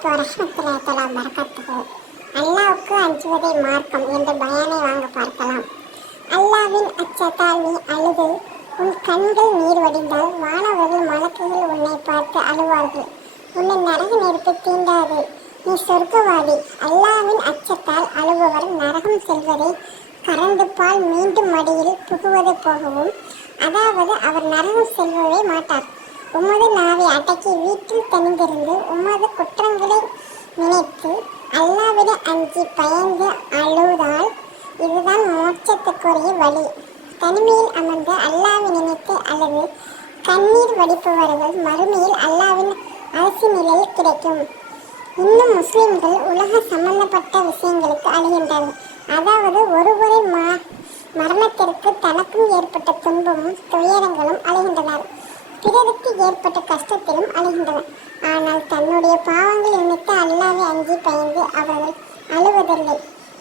அலைக்கும் வரஹ்மத்துல்லாஹி தஆலா பரகாத்துஹு. அல்லாஹ்வுக்கு அஞ்சுவதை மார்க்கம் என்ற பயானை வாங்க பார்க்கலாம். அல்லாஹ்வின் அச்சத்தால் நீ அழுது உன் கண்கள் நீர் வடிந்தால் வானவர்கள் மலக்குகள் உன்னை பார்த்து அழுவார்கள். உன்னை நரக நெருப்பு தீண்டாது, நீ சொர்க்கவாதி. அல்லாஹ்வின் அச்சத்தால் அழுபவர் நரகம் செல்வதை கரண்டு பால் மீண்டும் மடியில் புகுவது போகவும், அதாவது அவர் நரகம் செல்வவே மாட்டார். உமது நாவை அடக்கி வீட்டில் தனிந்திருந்து உமது குற்றங்களை நினைத்து அல்லாவிட அஞ்சி பயந்து அழுதால் இதுதான் மோட்சத்துக்குரிய வழி. தனிமையில் அமர்ந்து அல்லாவை நினைத்து அழுது கண்ணீர் வடிப்பவர்கள் மறுமையில் அல்லாவின் அரசு நிலையில் கிடைக்கும். இன்னும் முஸ்லிம்கள் உலக சம்பந்தப்பட்ட விஷயங்களுக்கு அழுகின்றனர். அதாவது ஒருவரை மரணத்திற்கு தனக்கும் ஏற்பட்ட துன்பமும் துயரங்களும் அழுகின்றனர். பிறருக்கு ஏற்பட்ட கஷ்டத்திலும் அழுகின்றனர். ஆனால் தன்னுடைய பாவங்கள் நினைத்து அல்லாவை அஞ்சி பயந்து அவர்கள் அழுவதில்லை.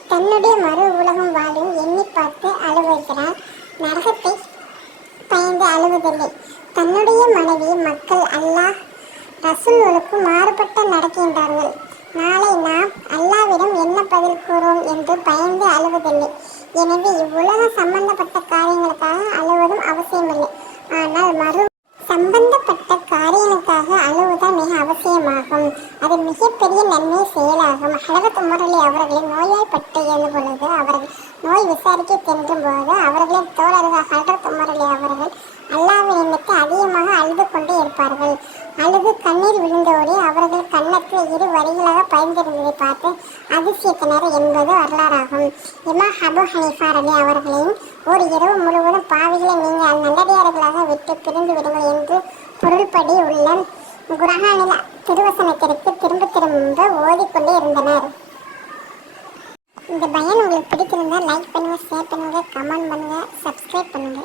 தன்னுடைய மறு உலகம் வாழும் எண்ணி பார்த்து அழுவுகிறார். நரகத்தை பயந்து அழுவதில்லை. தன்னுடைய மனைவி மக்கள் அல்லாஹ் ரசூலுக்கு மாறுபட்ட நடக்கின்றார்கள். நாளை நாம் அல்லாவிடம் என்ன பதில் கூறுவோம் என்று பயந்து அழுவதில்லை. எனவே இவ்வுலக சம்பந்தப்பட்ட காரியங்களுக்காக அழுவதும் அவசியமில்லை. ஆனால் மறு சம்பந்தப்பட்ட காரியங்களுக்காக அழுவதால் மிக அவசியமாகும். அது மிகப்பெரிய நன்மை செயலாகும். ஹஜ்ரத் உமர் அலி அவர்களை நோய்வாய்ப்பட்டு எழுந்த பொழுது அவர்கள் நோய் விசாரிக்க சென்றும் போது அவர்களின் தோழர்கள் ஹஜ்ரத் உமர் அலி அவர்கள் அல்லாஹ்வை நினைத்து அதிகமாக அழுது கொண்டே இருப்பார்கள். அழுது கண்ணீர் விழுந்தோடி அவர்கள் கன்னத்தில் இரு வரிகளாக பயந்திருந்ததை பார்த்து அதிசயத்தினர் என்பது வரலாறாகும். இமாம் அபு ஹனீஃபா அலி அவர்களையும் ஒரு இரவு முழுவதும் பாவிகளை நீங்கள் நல்லடியார்களாக விட்டு பிரிந்து விடுங்கள் என்று பொருள்படி உள்ள குர்ஆனில் திருவசனத்திற்கு திரும்ப திரும்ப ஓதிக்கொண்டே இருந்தனர். இந்த பயான் உங்களுக்கு பிடித்திருந்தால் லைக் பண்ணுங்க, ஷேர் பண்ணுங்க, கமெண்ட் பண்ணுங்க, சப்ஸ்கிரைப் பண்ணுங்க.